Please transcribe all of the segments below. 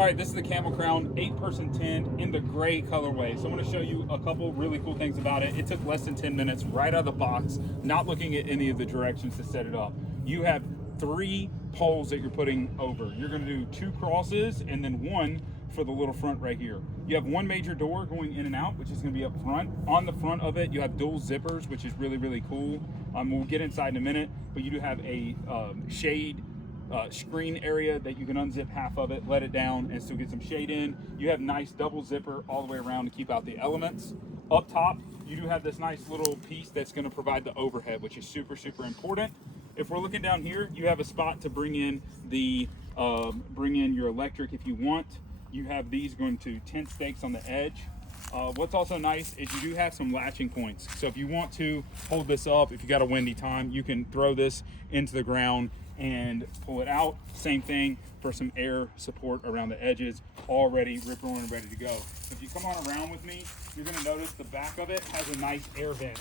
All right, this is the Camel Crown 8-person tent in the gray colorway. So I'm gonna show you a couple really cool things about it. It took less than 10 minutes right out of the box, not looking at any of the directions to set it up. You have 3 poles that you're putting over. You're gonna do 2 crosses and then 1 for the little front right here. You have 1 major door going in and out, which is gonna be up front. On the front of it, you have dual zippers, which is really, really cool. We'll get inside in a minute, but you do have a shade screen area that you can unzip half of it, let it down, and still get some shade in. You have nice double zipper all the way around to keep out the elements. Up top, you do have this nice little piece that's going to provide the overhead, which is super, super important. If we're looking down here, you have a spot to bring in the your electric if you want. You have these going to tent stakes on the edge. What's also nice is you do have some latching points. So if you want to hold this up, if you got a windy time, you can throw this into the ground and pull it out. Same thing for some air support around the edges, already rip roaring and ready to go. If you come on around with me, you're gonna notice the back of it has a nice air vent.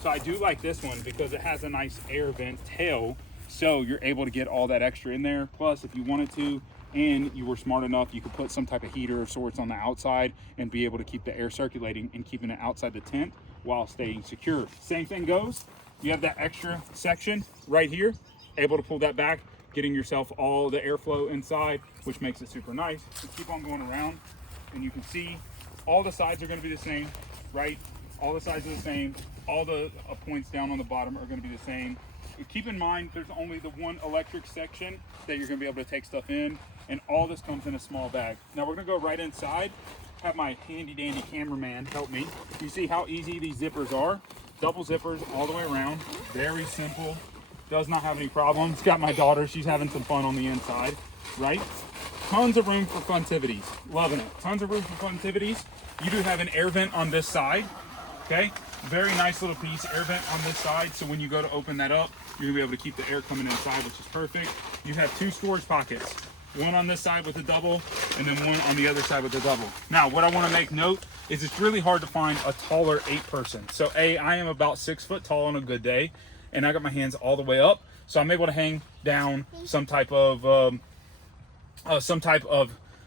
So I do like this one because it has a nice air vent tail, so you're able to get all that extra in there. Plus, if you wanted to, and you were smart enough, you could put some type of heater of sorts on the outside and be able to keep the air circulating and keeping it outside the tent while staying secure. Same thing goes, you have that extra section right here, able to pull that back, getting yourself all the airflow inside, which makes it super nice. So keep on going around and you can see all the sides are gonna be the same, right? All the sides are the same. All the points down on the bottom are gonna be the same. Keep in mind, there's only the 1 electric section that you're gonna be able to take stuff in, and all this comes in a small bag. Now we're gonna go right inside, have my handy dandy cameraman help me. You see how easy these zippers are? Double zippers all the way around, very simple. Does not have any problems. Got my daughter, she's having some fun on the inside, right? Tons of room for funtivities, loving it. Tons of room for funtivities. You do have an air vent on this side, okay? Very nice little piece, air vent on this side, so when you go to open that up, you're gonna be able to keep the air coming inside, which is perfect. You have 2 storage pockets, 1 on this side with a double, and then 1 on the other side with a double. Now, what I wanna make note is it's really hard to find a taller 8-person. So I am about 6 foot tall on a good day, and I got my hands all the way up, so I'm able to hang down some type of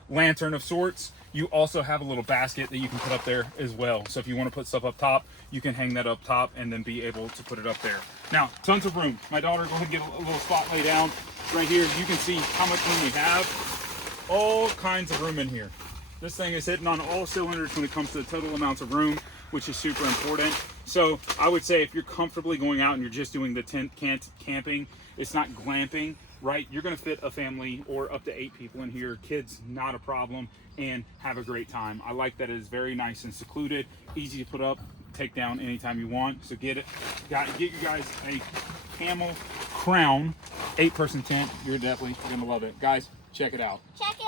lantern of sorts. You also have a little basket that you can put up there as well. So if you want to put stuff up top, you can hang that up top and then be able to put it up there. Now, tons of room. My daughter, go ahead and get a little spot lay down right here. You can see how much room we have. All kinds of room in here. This thing is hitting on all cylinders when it comes to the total amounts of room, which is super important. So I would say if you're comfortably going out and you're just doing the tent camping, it's not glamping, right? You're gonna fit a family or up to 8 people in here. Kids, not a problem, and have a great time. I like that it is very nice and secluded, easy to put up, take down anytime you want. So get you guys a Camel Crown 8-person tent. You're definitely gonna love it. Guys, check it out. Check it